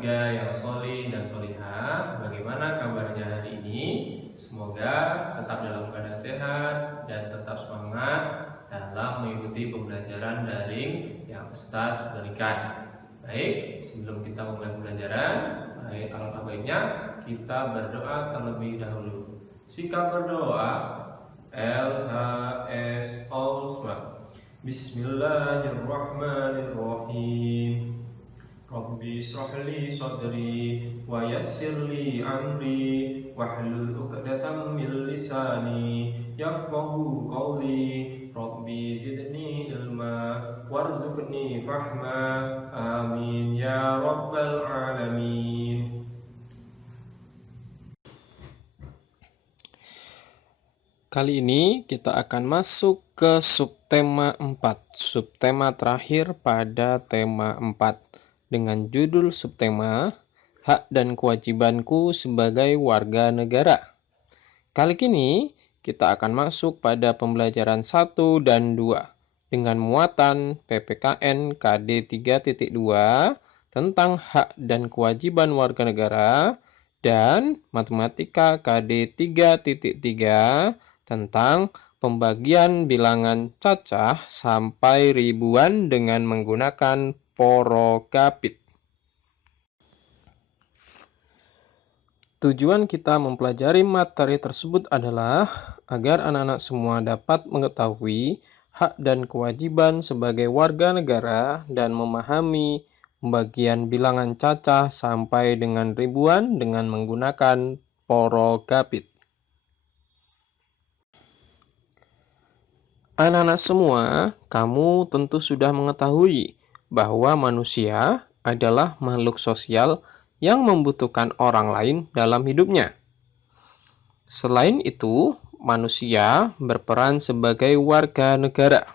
3 yang solih dan solihah. Bagaimana kabarnya hari ini? Semoga tetap dalam keadaan sehat dan tetap semangat dalam mengikuti pembelajaran daring yang Ustadz berikan. Baik, sebelum kita mulai pembelajaran, alangkah baiknya kita berdoa terlebih dahulu. Sikap berdoa LHS Osma. Bismillahirrahmanirrahim. Rabbi shrah li sadri wa yassir li amri wahlul 'uqdatam min lisani yafqahu qawli. Rabbi zidni ilma warzuqni fahma. Amin ya rabbal alamin. Kali ini kita akan masuk ke subtema 4, subtema terakhir pada tema 4, dengan judul subtema Hak dan Kewajibanku sebagai Warga Negara. Kali ini kita akan masuk pada pembelajaran 1 dan 2, dengan muatan PPKN KD 3.2 tentang hak dan kewajiban warga negara, dan matematika KD 3.3 tentang pembagian bilangan cacah sampai ribuan dengan menggunakan porokapit. Tujuan kita mempelajari materi tersebut adalah agar anak-anak semua dapat mengetahui hak dan kewajiban sebagai warga negara dan memahami pembagian bilangan cacah sampai dengan ribuan dengan menggunakan porokapit. Anak-anak semua, kamu tentu sudah mengetahui bahwa manusia adalah makhluk sosial yang membutuhkan orang lain dalam hidupnya. Selain itu, manusia berperan sebagai warga negara.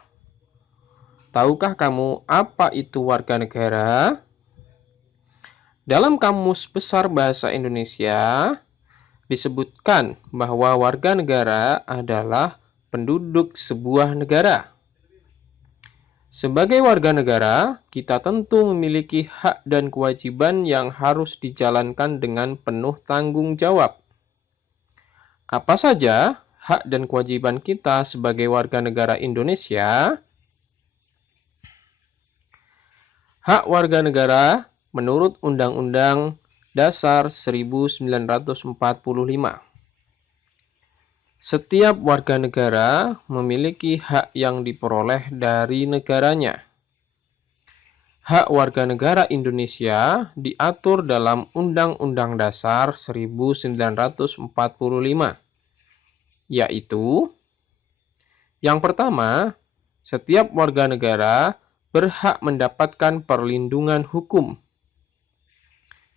Tahukah kamu apa itu warga negara? Dalam Kamus Besar Bahasa Indonesia, disebutkan bahwa warga negara adalah penduduk sebuah negara. Sebagai warga negara, kita tentu memiliki hak dan kewajiban yang harus dijalankan dengan penuh tanggung jawab. Apa saja hak dan kewajiban kita sebagai warga negara Indonesia? Hak warga negara menurut Undang-Undang Dasar 1945. Setiap warga negara memiliki hak yang diperoleh dari negaranya. Hak warga negara Indonesia diatur dalam Undang-Undang Dasar 1945, yaitu: yang pertama, setiap warga negara berhak mendapatkan perlindungan hukum.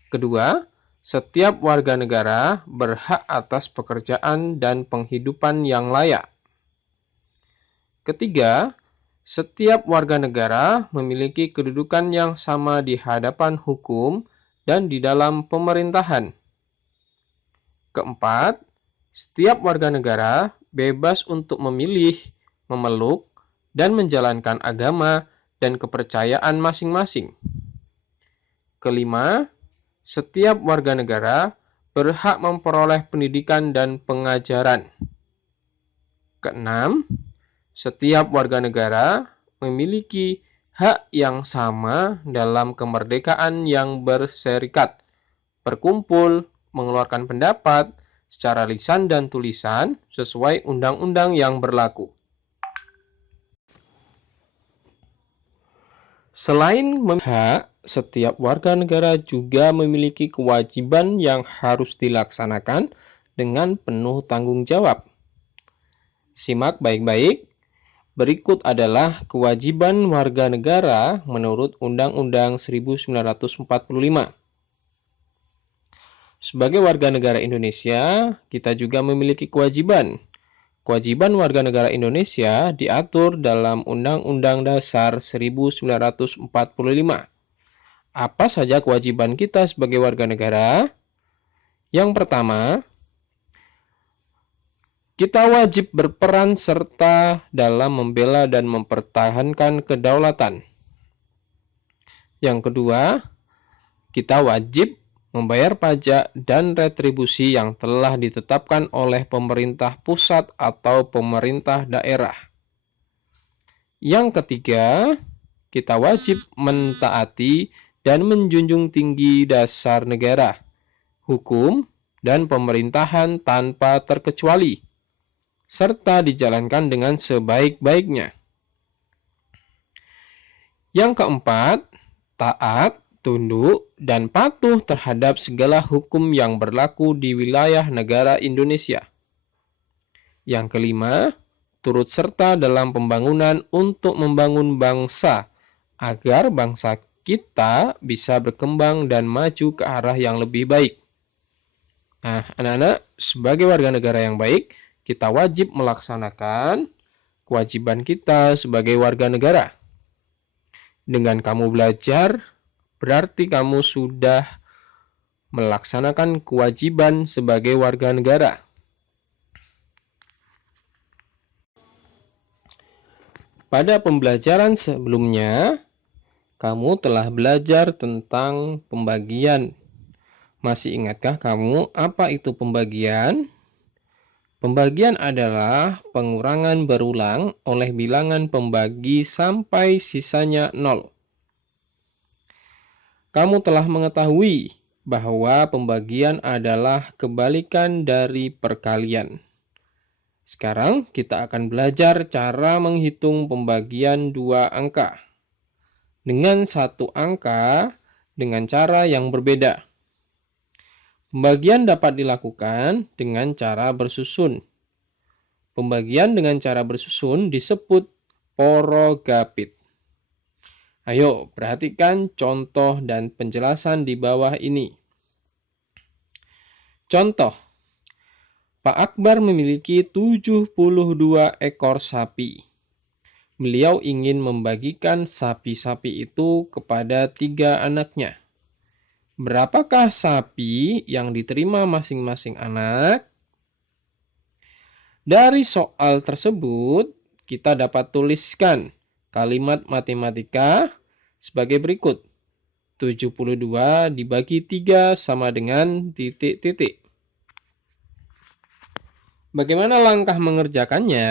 Kedua, setiap warga negara berhak atas pekerjaan dan penghidupan yang layak. Ketiga, setiap warga negara memiliki kedudukan yang sama di hadapan hukum dan di dalam pemerintahan. Keempat, setiap warga negara bebas untuk memilih, memeluk, dan menjalankan agama dan kepercayaan masing-masing. Kelima, setiap warga negara berhak memperoleh pendidikan dan pengajaran. Keenam, setiap warga negara memiliki hak yang sama dalam kemerdekaan yang berserikat, berkumpul, mengeluarkan pendapat secara lisan dan tulisan sesuai undang-undang yang berlaku. Selain hak, setiap warga negara juga memiliki kewajiban yang harus dilaksanakan dengan penuh tanggung jawab. Simak baik-baik. Berikut adalah kewajiban warga negara menurut Undang-Undang 1945. Sebagai warga negara Indonesia, kita juga memiliki kewajiban. Kewajiban warga negara Indonesia diatur dalam Undang-Undang Dasar 1945. Apa saja kewajiban kita sebagai warga negara? Yang pertama, kita wajib berperan serta dalam membela dan mempertahankan kedaulatan. Yang kedua, kita wajib membayar pajak dan retribusi yang telah ditetapkan oleh pemerintah pusat atau pemerintah daerah. Yang ketiga, kita wajib mentaati dan menjunjung tinggi dasar negara, hukum, dan pemerintahan tanpa terkecuali, serta dijalankan dengan sebaik-baiknya. Yang keempat, taat, tunduk, dan patuh terhadap segala hukum yang berlaku di wilayah negara Indonesia. Yang kelima, turut serta dalam pembangunan untuk membangun bangsa, agar bangsa kita bisa berkembang dan maju ke arah yang lebih baik. Nah, anak-anak, sebagai warga negara yang baik, kita wajib melaksanakan kewajiban kita sebagai warga negara. Dengan kamu belajar, berarti kamu sudah melaksanakan kewajiban sebagai warga negara. Pada pembelajaran sebelumnya, kamu telah belajar tentang pembagian. Masih ingatkah kamu apa itu pembagian? Pembagian adalah pengurangan berulang oleh bilangan pembagi sampai sisanya 0. Kamu telah mengetahui bahwa pembagian adalah kebalikan dari perkalian. Sekarang kita akan belajar cara menghitung pembagian 2 angka dengan 1 angka dengan cara yang berbeda. Pembagian dapat dilakukan dengan cara bersusun. Pembagian dengan cara bersusun disebut porogapit. Ayo, perhatikan contoh dan penjelasan di bawah ini. Contoh, Pak Akbar memiliki 72 ekor sapi. Beliau ingin membagikan sapi-sapi itu kepada 3 anaknya. Berapakah sapi yang diterima masing-masing anak? Dari soal tersebut, kita dapat tuliskan kalimat matematika sebagai berikut. 72 dibagi 3 sama dengan titik-titik. Bagaimana langkah mengerjakannya?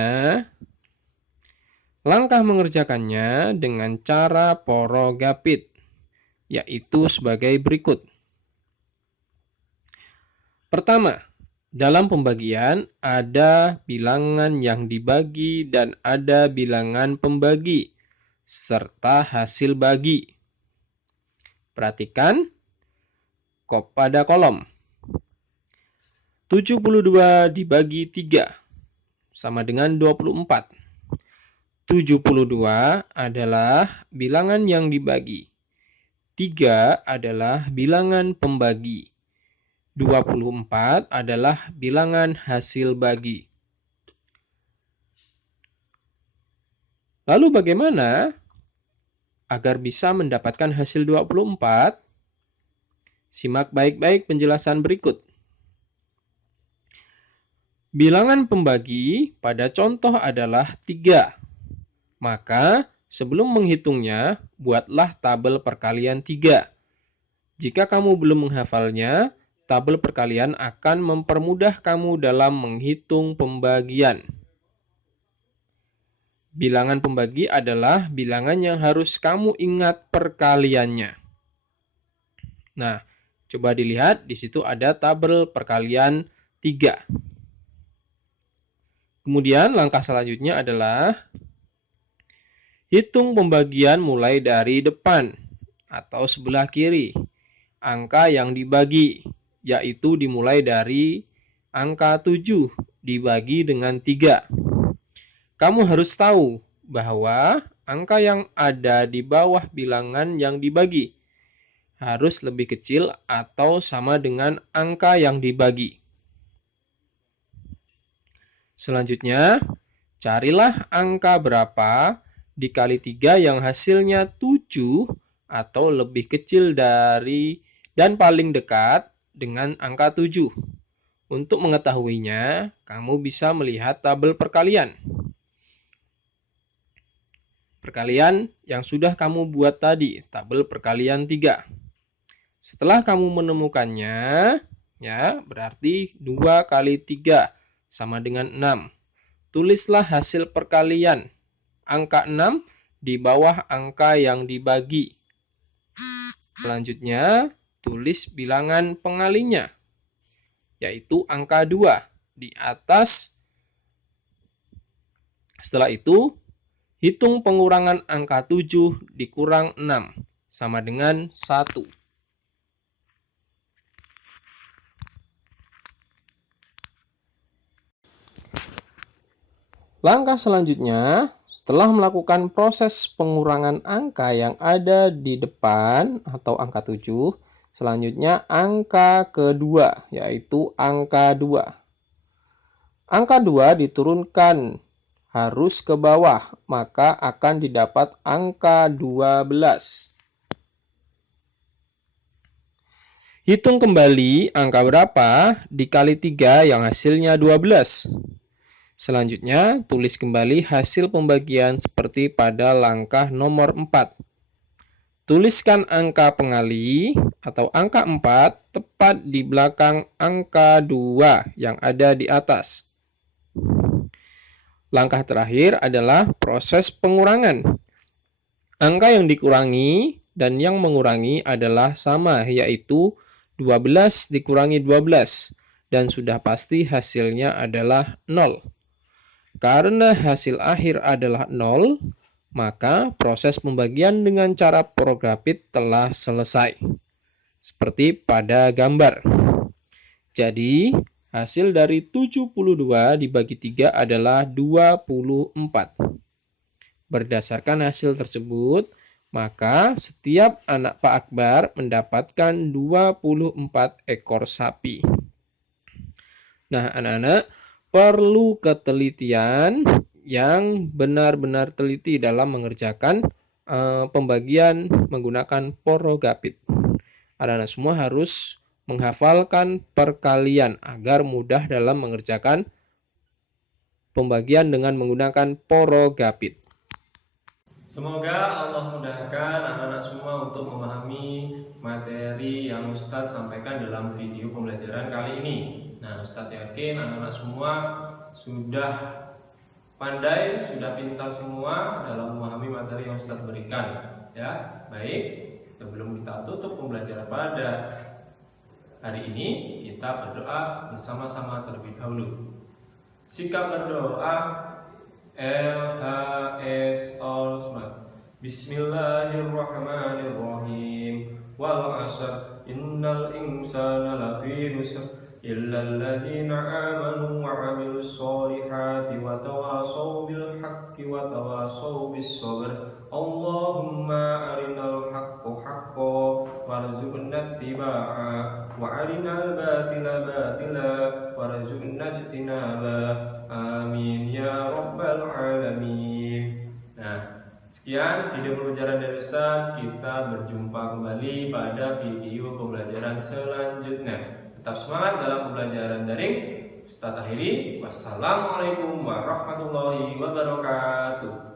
Langkah mengerjakannya dengan cara porogapit, yaitu sebagai berikut. Pertama, dalam pembagian ada bilangan yang dibagi dan ada bilangan pembagi, serta hasil bagi. Perhatikan pada kolom. 72 dibagi 3 sama dengan 24. 72 adalah bilangan yang dibagi. 3 adalah bilangan pembagi. 24 adalah bilangan hasil bagi. Lalu bagaimana agar bisa mendapatkan hasil 24? Simak baik-baik penjelasan berikut. Bilangan pembagi pada contoh adalah 3. Maka sebelum menghitungnya, buatlah tabel perkalian 3. Jika kamu belum menghafalnya, tabel perkalian akan mempermudah kamu dalam menghitung pembagian. Bilangan pembagi adalah bilangan yang harus kamu ingat perkaliannya. Nah, coba dilihat di situ ada tabel perkalian 3. Kemudian langkah selanjutnya adalah hitung pembagian mulai dari depan atau sebelah kiri. Angka yang dibagi, yaitu dimulai dari angka 7 dibagi dengan 3. Kamu harus tahu bahwa angka yang ada di bawah bilangan yang dibagi harus lebih kecil atau sama dengan angka yang dibagi. Selanjutnya, carilah angka berapa dikali 3 yang hasilnya 7 atau lebih kecil dari dan paling dekat dengan angka 7. Untuk mengetahuinya, kamu bisa melihat tabel perkalian. Perkalian yang sudah kamu buat tadi, tabel perkalian 3. Setelah kamu menemukannya, ya, berarti 2 kali 3 sama dengan 6. Tulislah hasil perkalian. Angka 6 di bawah angka yang dibagi. Selanjutnya, tulis bilangan pengalinya, yaitu angka 2 di atas. Setelah itu, hitung pengurangan angka 7 dikurang 6 sama dengan 1. Langkah selanjutnya, setelah melakukan proses pengurangan angka yang ada di depan atau angka 7, selanjutnya angka kedua, yaitu angka 2. Angka 2 diturunkan harus ke bawah, maka akan didapat angka 12. Hitung kembali angka berapa dikali 3 yang hasilnya 12. Selanjutnya, tulis kembali hasil pembagian seperti pada langkah nomor 4. Tuliskan angka pengali atau angka 4 tepat di belakang angka 2 yang ada di atas. Langkah terakhir adalah proses pengurangan. Angka yang dikurangi dan yang mengurangi adalah sama, yaitu 12 dikurangi 12, dan sudah pasti hasilnya adalah 0. Karena hasil akhir adalah 0, maka proses pembagian dengan cara Prograpit telah selesai. Seperti pada gambar. Jadi, hasil dari 72 dibagi 3 adalah 24. Berdasarkan hasil tersebut, maka setiap anak Pak Akbar mendapatkan 24 ekor sapi. Nah, anak-anak, perlu ketelitian yang benar-benar teliti dalam mengerjakan pembagian menggunakan Prograpit. Anak-anak semua harus menghafalkan perkalian agar mudah dalam mengerjakan pembagian dengan menggunakan Prograpit. Semoga Allah mudahkan anak-anak semua untuk memahami materi yang Ustadz sampaikan dalam video pembelajaran kali ini. Nah, Ustadz yakin anak-anak semua sudah pandai, sudah pintar semua dalam memahami materi yang Ustadz berikan. Ya, baik. Sebelum kita tutup pembelajaran pada hari ini, kita berdoa bersama-sama terlebih dahulu. Sikap berdoa LHS All Smart. Bismillahirrahmanirrahim. Wal 'ashr innal insana lafi khusr illa alladzina amanu wa 'amilus solihati wa tawasaw bil haqqi wa tawasaw bis sabr. Allahumma arinal haqqa haqqan warzuqna ittiba'a wa arinal batila batila warzuqna ijtinaba. Amin ya rabbal alamin. Nah, sekian video pembelajaran dari Ustadz. Kita berjumpa kembali pada video pembelajaran selanjutnya. Tetap semangat dalam pembelajaran daring. Ustadz akhiri. Wassalamualaikum warahmatullahi wabarakatuh.